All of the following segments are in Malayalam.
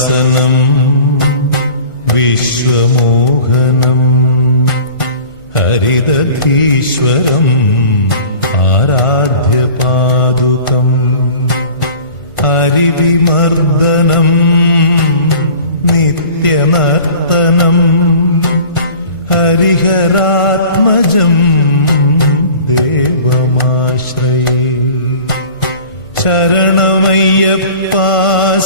വിശ്വാസനം വിശ്വമോഹനം ഹരിദധീശ്വരം ആരാധ്യപാദുകം ഹരിവിമർദ്ദനം നിത്യനർത്തനം ഹരിഹരാത്മജം ദേവമാശ്രയേ. ശരണമയ്യപ്പ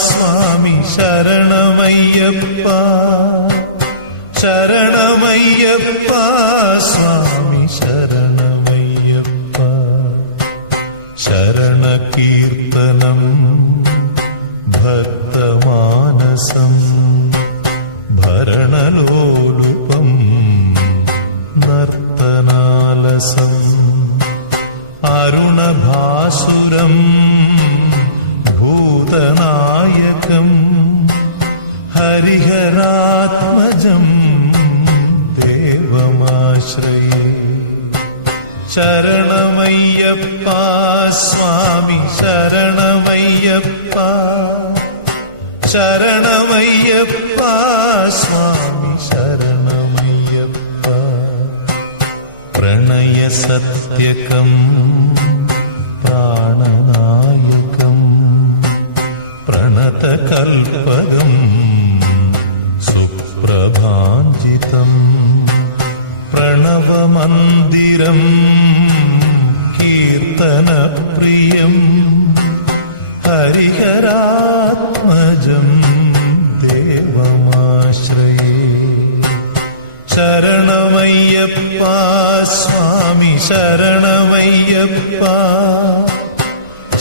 സ്വാമി ശരണമയ്യപ്പ ശരണമയ്യപ്പ സ്വാമി ശരണമയ്യപ്പ. ശരണകീർത്തനം ഭക്തമാനസം ഭരണലോലുപം നർത്തനാലസം അരുണഭാസുരം ഭൂതനായകം ഹരിഹരാത്മജം ദേവമാശ്രയേ. ശരണമയ്യപ്പ സ്വാമി ശരണമയ്യപ്പ ശരണമയ്യപ്പ സ്വാമി ശരണമയ്യപ്പ. പ്രണയസത്യകം പ്രാണനായകം പ്രണതകൽപകം സുപ്രഭാഞ്ജിതം പ്രണവമന്ദിരം കീർത്തനപ്രിയം ഹരിഹരാത്മജം ദേവമാശ്രയേ. ശരണമയ്യപ്പ സ്വാമി ശരണമയ്യപ്പ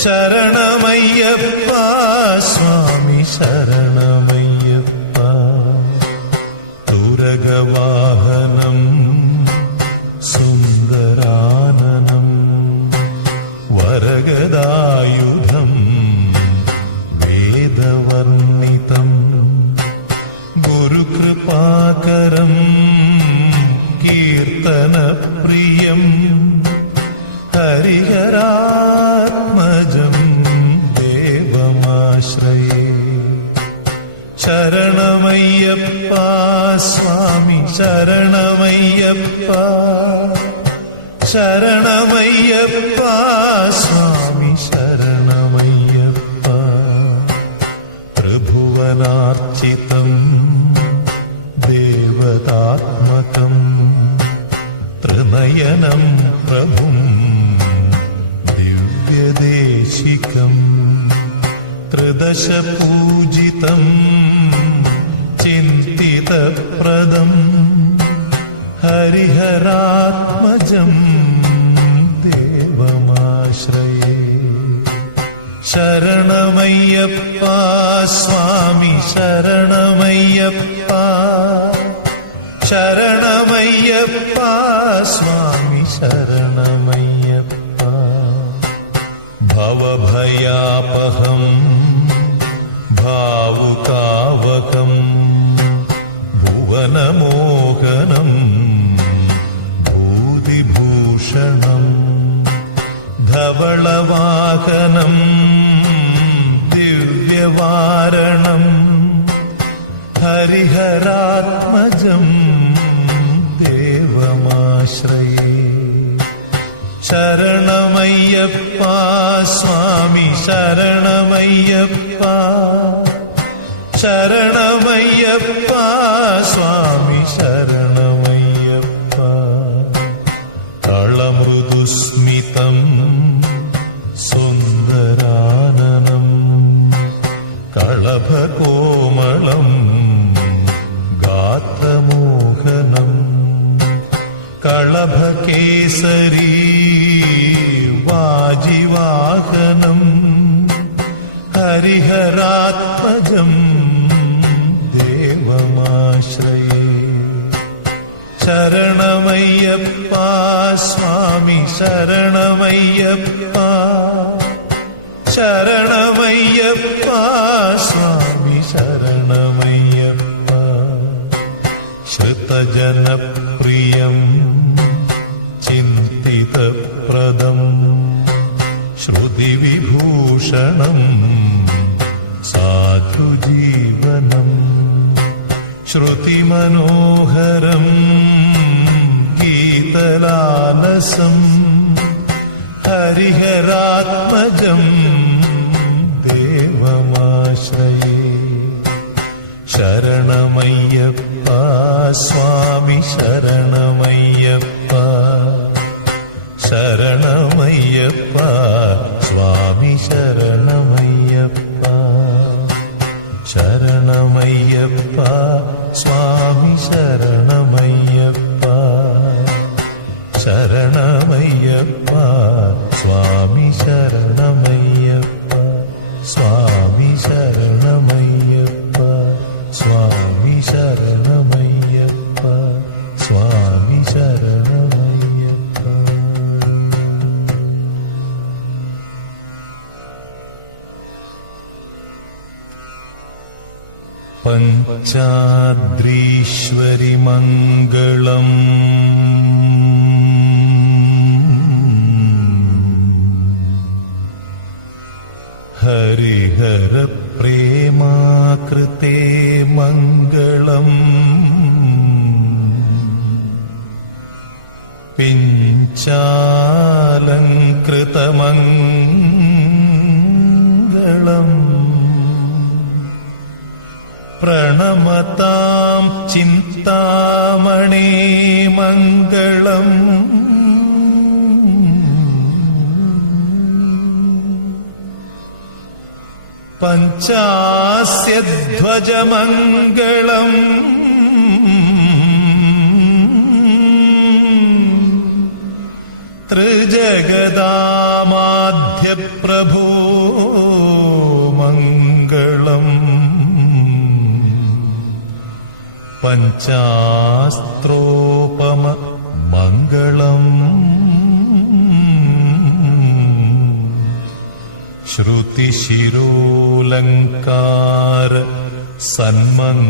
ശരണമയ്യപ്പ സ്വാമി ശരണമയ്യപ്പ. തുരഗവാഹനം സുന്ദരാനനം വരഗദായുധം വേദവർണിതം ഗുരുകൃപാകരം കീർത്തനപ്രിയം ഹരിഹരാത്മജം ദേവമാശ്രയേ. ശരണമയ്യപ്പ സ്വാമി ശരണമയ്യപ്പ ശരണമയ്യപ്പ സ്വാമി ശരണമയ്യപ്പ. ത്രിഭുവനാർച്ചിതം ദേവതാത്മകം ത്രിനയനം പ്രഭും ദിവ്യദേശികം ത്രിദശപൂജിതം ചിന്തിതപ്രദം ഹരിഹരാത്മജം ദേവമാശ്രയേ. ശരണമയ്യപ്പ സ്വാമി ശരണമയ്യപ്പ ശരണമയ്യപ്പ സ്വാമി ശരണമയ്യപ്പ. ഭവഭയാപഹം ഭാവുകാവകം ഭുവനമോഹനം ഭൂതിഭൂഷണം ധവളവാഹനം ദിവ്യവാരണം ഹരിഹരാത്മജം ദേവമാശ്രയേ. ശരണമയ്യപ്പ സ്വാമി ശരണമയ്യപ്പ ശരണമയ്യപ്പ സ്വാമി ശരണമയ്യപ്പ. തളമൃദുസ്മിതം സുന്ദരാനനം കളഭകോമളം ഗാത്രമോഹനം കളഭകേസരീ വാജിവാഹനം ഹരിഹരാത്മജം ദേവമാശ്രയേ. ശരണമയ്യപ്പ സ്വാമി ശരണമയ്യപ്പ ശരണമയ്യപ്പ സ്വാമി ശരണമയ്യപ്പ. ശ്രുതജനപ്രിയം ചിന്തിതപ്രദം ശ്രുതിവിഭൂഷണം സാധുജീവനം ശ്രുതിമനോഹരം ഗീതലാലസം ഹരിഹരാത്മജം ദേവമാശ്രയേ. ശരണമയ്യപ്പ സ്വാമി ശരണമയ്യപ്പ, ശരണമയ്യപ്പ സ്വാമി ശരണമയ്യപ്പ, ശരണമയ്യപ്പ സ്വാമി ശരണമയ്യപ്പ, ശരണമയ്യപ്പ സ്വാമി ശരണമയ്യപ്പ, സ്വാമി ശരണമയ്യപ്പ, സ്വാമി ശരണമയ്യപ്പ, സ്വാമി ശരണമയ്യപ്പ. പഞ്ചാദ്രീശ്വരി മംഗളം ഹരിഹര പ്രേമാകൃതേ മംഗളം പിഞ്ചാലങ്കൃതമംഗളം പ്രണമതാം ചിന്താമണി മംഗളം പഞ്ചാസ്യധ്വജമംഗളം ത്രിജഗദാമാധ്യപ്രഭോ മംഗളം പഞ്ചാസ്ത്രോപമ മംഗളം ശ്രുതിശിരോലങ്കാര സന്മംഗളം